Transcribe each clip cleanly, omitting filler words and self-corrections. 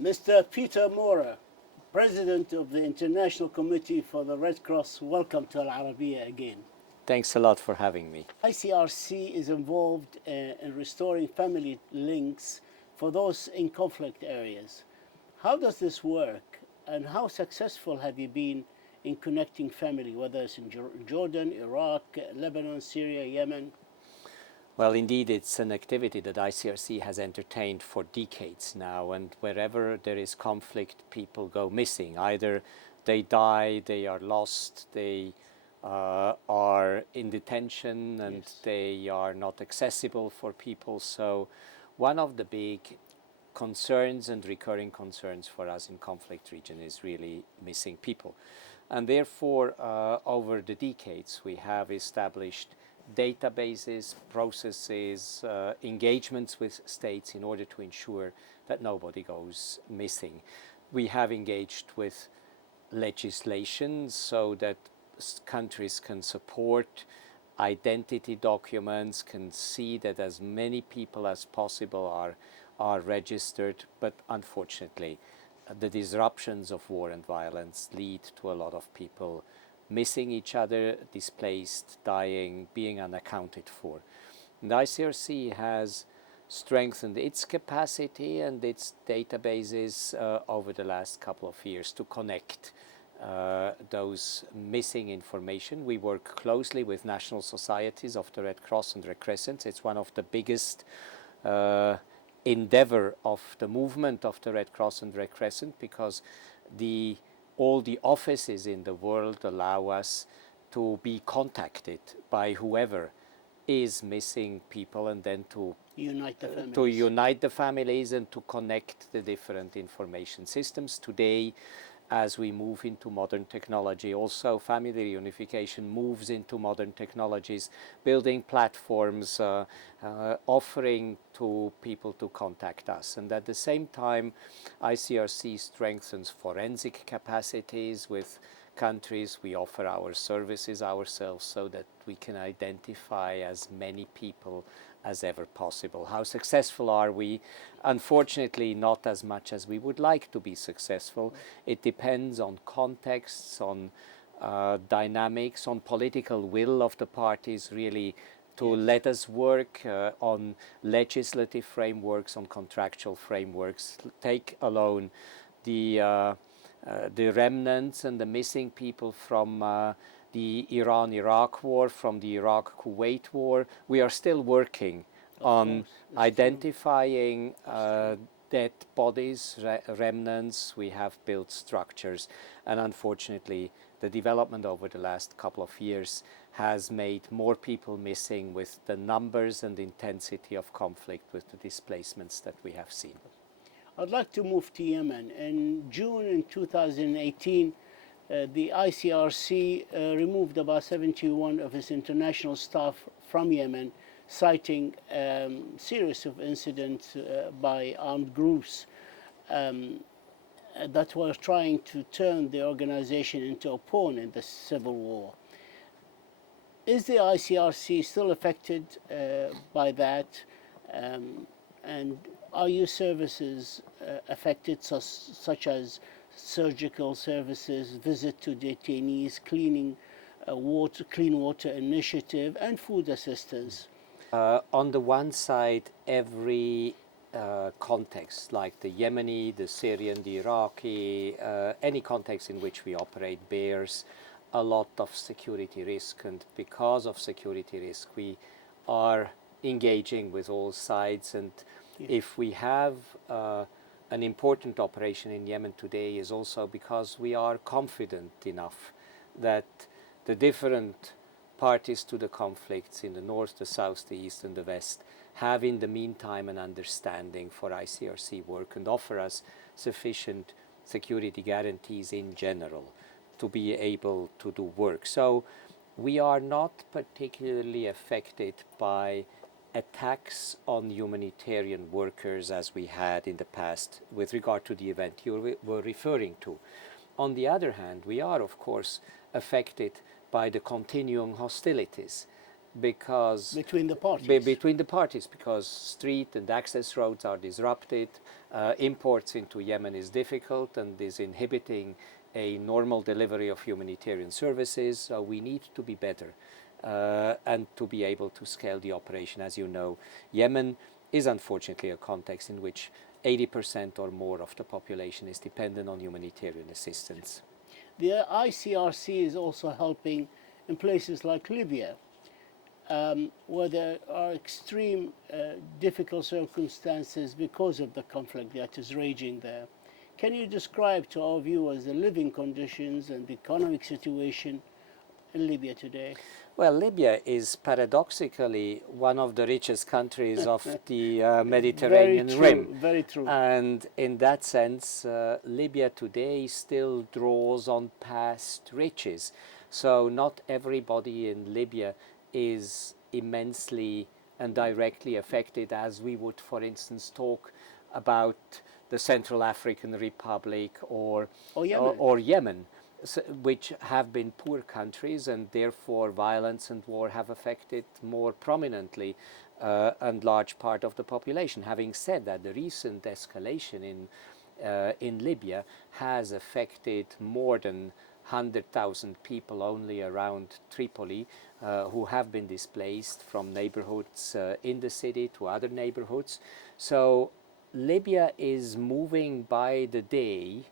Mr. Peter Maurer, President of the International Committee for the Red Cross, welcome to Al-Arabiya again. Thanks a lot for having me. ICRC is involved in restoring family links for those in conflict areas. How does this work, and how successful have you been in connecting family, whether it's in Jordan, Iraq, Lebanon, Syria, Yemen? Well, indeed, it's an activity that ICRC has entertained for decades now, and wherever there is conflict, people go missing. Either they die, they are lost, they are in detention, and Yes. they are not accessible for people. So one of the big concerns and recurring concerns for us in conflict region is really missing people. And therefore, over the decades, we have established databases, processes, engagements with states in order to ensure that nobody goes missing. We have engaged with legislation so that countries can support identity documents, can see that as many people as possible are registered, but unfortunately the disruptions of war and violence lead to a lot of people missing each other, displaced, dying, being unaccounted for. And ICRC has strengthened its capacity and its databases over the last couple of years to connect those missing information. We work closely with national societies of the Red Cross and Red Crescent. It's one of the biggest endeavor of the movement of the Red Cross and Red Crescent, because all the offices in the world allow us to be contacted by whoever is missing people, and then to Unite the families. to unite the families and to connect the different information systems. Today, as we move into modern technology, also family reunification moves into modern technologies, building platforms, offering to people to contact us. And at the same time, ICRC strengthens forensic capacities with countries. We offer our services ourselves so that we can identify as many people as ever possible. How successful are we? Unfortunately, not as much as we would like to be successful. It depends on contexts, on dynamics, on political will of the parties, really, to let us work on legislative frameworks, on contractual frameworks. Take alone the remnants and the missing people from the Iran-Iraq war, from the Iraq-Kuwait war. We are still working on identifying dead bodies, remnants. We have built structures, and unfortunately the development over the last couple of years has made more people missing with the numbers and intensity of conflict, with the displacements that we have seen. I'd like to move to Yemen. In June in 2018, the ICRC removed about 71 of its international staff from Yemen, citing series of incidents by armed groups that were trying to turn the organization into a pawn in the civil war. Is the ICRC still affected by that? And are your services affected, such as surgical services, visit to detainees, clean water initiative, and food assistance? On the one side, every context, like the Yemeni, the Syrian, the Iraqi, any context in which we operate bears a lot of security risk, and because of security risk, we are engaging with all sides. And if we have an important operation in Yemen today, is also because we are confident enough that the different parties to the conflicts in the north, the south, the east, and the west have in the meantime an understanding for ICRC work and offer us sufficient security guarantees in general to be able to do work. So we are not particularly affected by attacks on humanitarian workers as we had in the past with regard to the event you were referring to. On the other hand, we are of course affected by the continuing hostilities. because between the parties. between the parties, because street and access roads are disrupted, imports into Yemen is difficult and is inhibiting a normal delivery of humanitarian services. So we need to be better and to be able to scale the operation. As you know, Yemen is unfortunately a context in which 80% or more of the population is dependent on humanitarian assistance. The ICRC is also helping in places like Libya, where there are extreme difficult circumstances because of the conflict that is raging there. Can you describe to our viewers the living conditions and the economic situation in Libya today? Well, Libya is paradoxically one of the richest countries of the Mediterranean Rim. Very true. And in that sense, Libya today still draws on past riches. So not everybody in Libya is immensely and directly affected, as we would, for instance, talk about the Central African Republic or Yemen, which have been poor countries, and therefore violence and war have affected more prominently a large part of the population. Having said that, the recent escalation in Libya has affected more than 100,000 people only around Tripoli who have been displaced from neighborhoods in the city to other neighborhoods. So Libya is moving by the day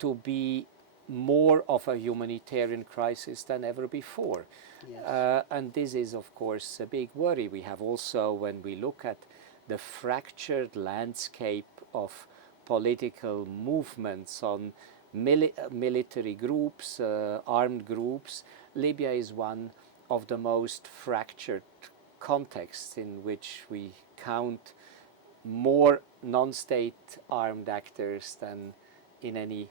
to be more of a humanitarian crisis than ever before. Yes. And this is, of course, a big worry. We have also, when we look at the fractured landscape of political movements on military groups, armed groups, Libya is one of the most fractured contexts in which we count more non-state armed actors than in any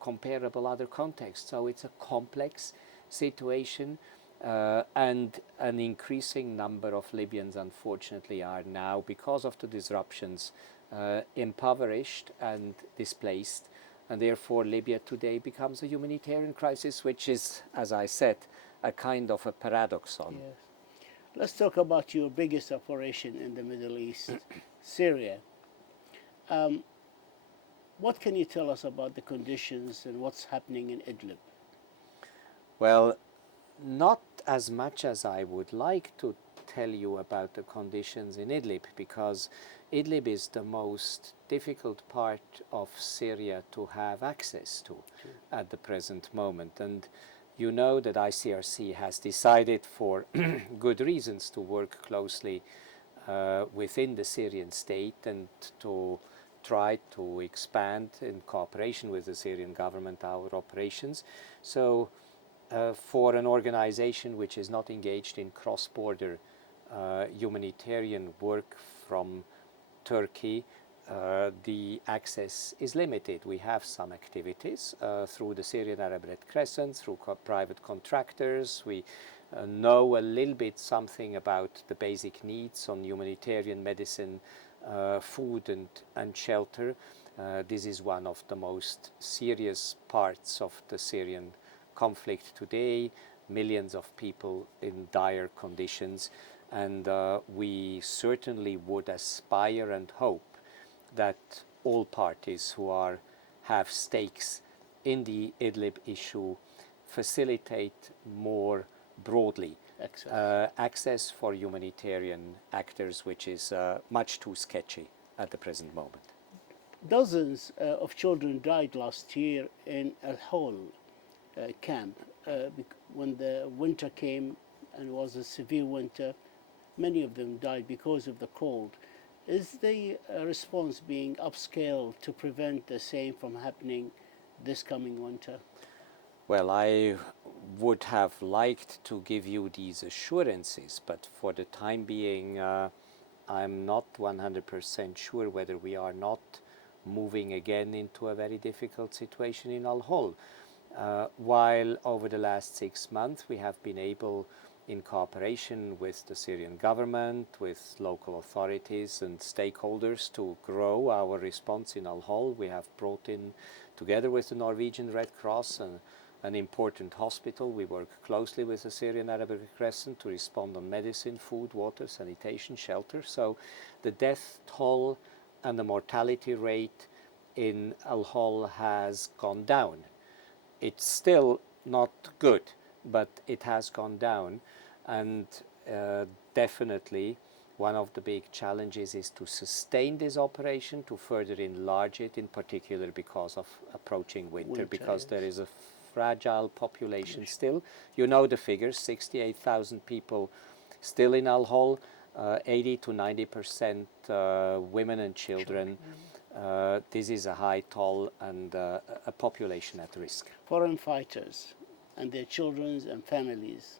comparable other context. So it's a complex situation, and an increasing number of Libyans unfortunately are now, because of the disruptions, impoverished and displaced, and therefore Libya today becomes a humanitarian crisis, which is, as I said, a kind of a paradoxon. Yes. Let's talk about your biggest operation in the Middle East, Syria. What can you tell us about the conditions and what's happening in Idlib? Well, not as much as I would like to tell you about the conditions in Idlib, because Idlib is the most difficult part of Syria to have access to at the present moment. And you know that ICRC has decided, for good reasons, to work closely within the Syrian state and to try to expand in cooperation with the Syrian government our operations. So for an organization which is not engaged in cross-border humanitarian work from Turkey, the access is limited. We have some activities through the Syrian Arab Red Crescent, through private contractors. We know a little bit something about the basic needs on humanitarian medicine, food and shelter. This is one of the most serious parts of the Syrian conflict today. Millions of people in dire conditions, and we certainly would aspire and hope that all parties who have stakes in the Idlib issue facilitate more broadly access for humanitarian actors, which is much too sketchy at the present moment. Dozens of children died last year in AL-HAJ camp when the winter came and was a severe winter. Many of them died because of the cold. Is the response being upscaled to prevent the same from happening this coming winter? Well, I would have liked to give you these assurances, but for the time being, I'm not 100% sure whether we are not moving again into a very difficult situation in Al-Hol. While over the last 6 months we have been able, in cooperation with the Syrian government, with local authorities and stakeholders, to grow our response in Al-Hol. We have brought in, together with the Norwegian Red Cross, an important hospital. We work closely with the Syrian Arabic Crescent to respond on medicine, food, water, sanitation, shelter. So the death toll and the mortality rate in Al-Hol has gone down. It's still not good, but it has gone down. And definitely one of the big challenges is to sustain this operation, to further enlarge it, in particular because of approaching winter, because there is a fragile population still. You know the figures, 68,000 people still in Al-Hol, 80 to 90% women and children. This is a high toll and a population at risk. Foreign fighters and their children and families,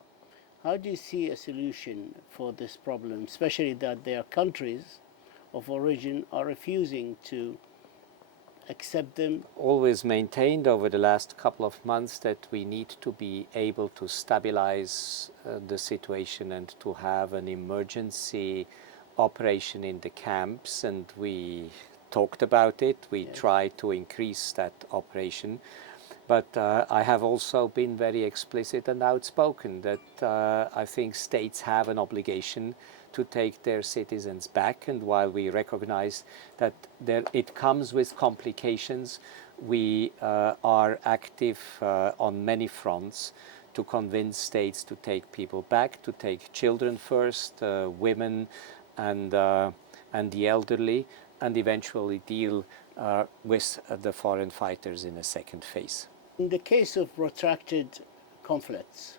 how do you see a solution for this problem, especially that their countries of origin are refusing to accept them? Always maintained over the last couple of months that we need to be able to stabilize the situation and to have an emergency operation in the camps, and we talked about it. We tried to increase that operation. But I have also been very explicit and outspoken that I think states have an obligation to take their citizens back. And while we recognize that it comes with complications, we are active on many fronts to convince states to take people back, to take children first, women and the elderly, and eventually deal with the foreign fighters in a second phase. In the case of protracted conflicts,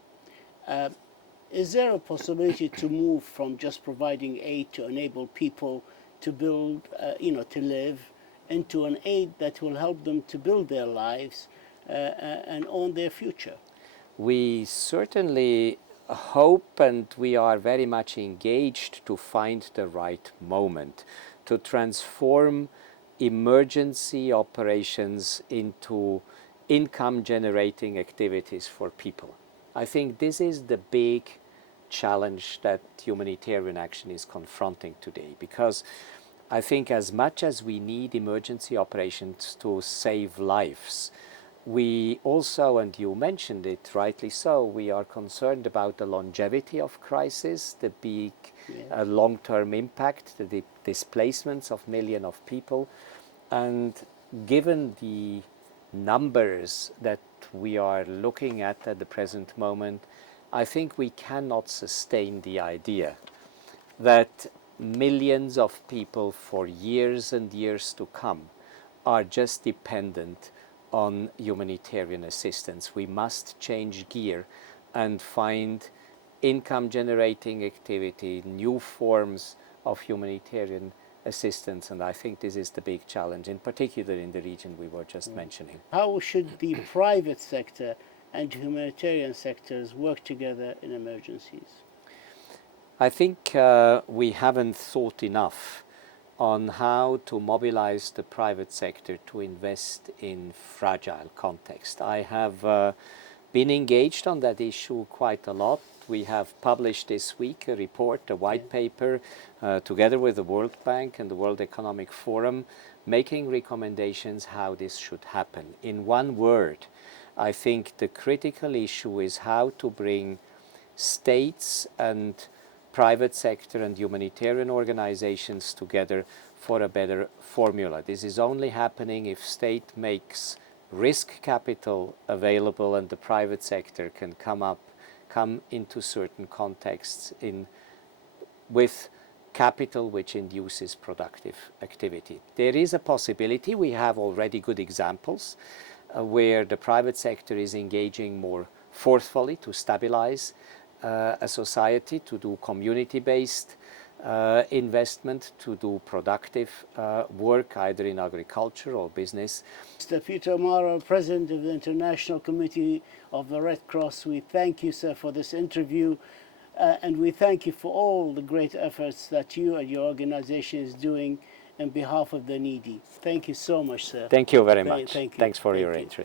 is there a possibility to move from just providing aid to enable people to build, to live, into an aid that will help them to build their lives and own their future? We certainly hope, and we are very much engaged to find the right moment to transform emergency operations into income generating activities for people. I think this is the big challenge that humanitarian action is confronting today, because I think as much as we need emergency operations to save lives, we also, and you mentioned it rightly so, we are concerned about the longevity of crisis, the big long-term impact, the displacements of millions of people. And given the numbers that we are looking at the present moment, I think we cannot sustain the idea that millions of people for years and years to come are just dependent on humanitarian assistance. We must change gear and find income generating activity, new forms of humanitarian assistance, and I think this is the big challenge, in particular in the region we were just mentioning. How should the private sector and humanitarian sectors work together in emergencies? I think we haven't thought enough on how to mobilize the private sector to invest in fragile context. I have been engaged on that issue quite a lot. We have published this week a report, a white paper, together with the World Bank and the World Economic Forum, making recommendations how this should happen. In one word, I think the critical issue is how to bring states and private sector and humanitarian organizations together for a better formula. This is only happening if state makes risk capital available and the private sector can come into certain contexts with capital which induces productive activity. There is a possibility, we have already good examples, where the private sector is engaging more forcefully to stabilize a society, to do community-based investment, to do productive work either in agriculture or business. Mr. Peter Maurer, President of the International Committee of the Red Cross, we thank you, sir, for this interview, and we thank you for all the great efforts that you and your organization is doing on behalf of the needy. Thank you so much, sir. Thank you very much. Thank you. Thanks for Thank your you. interest.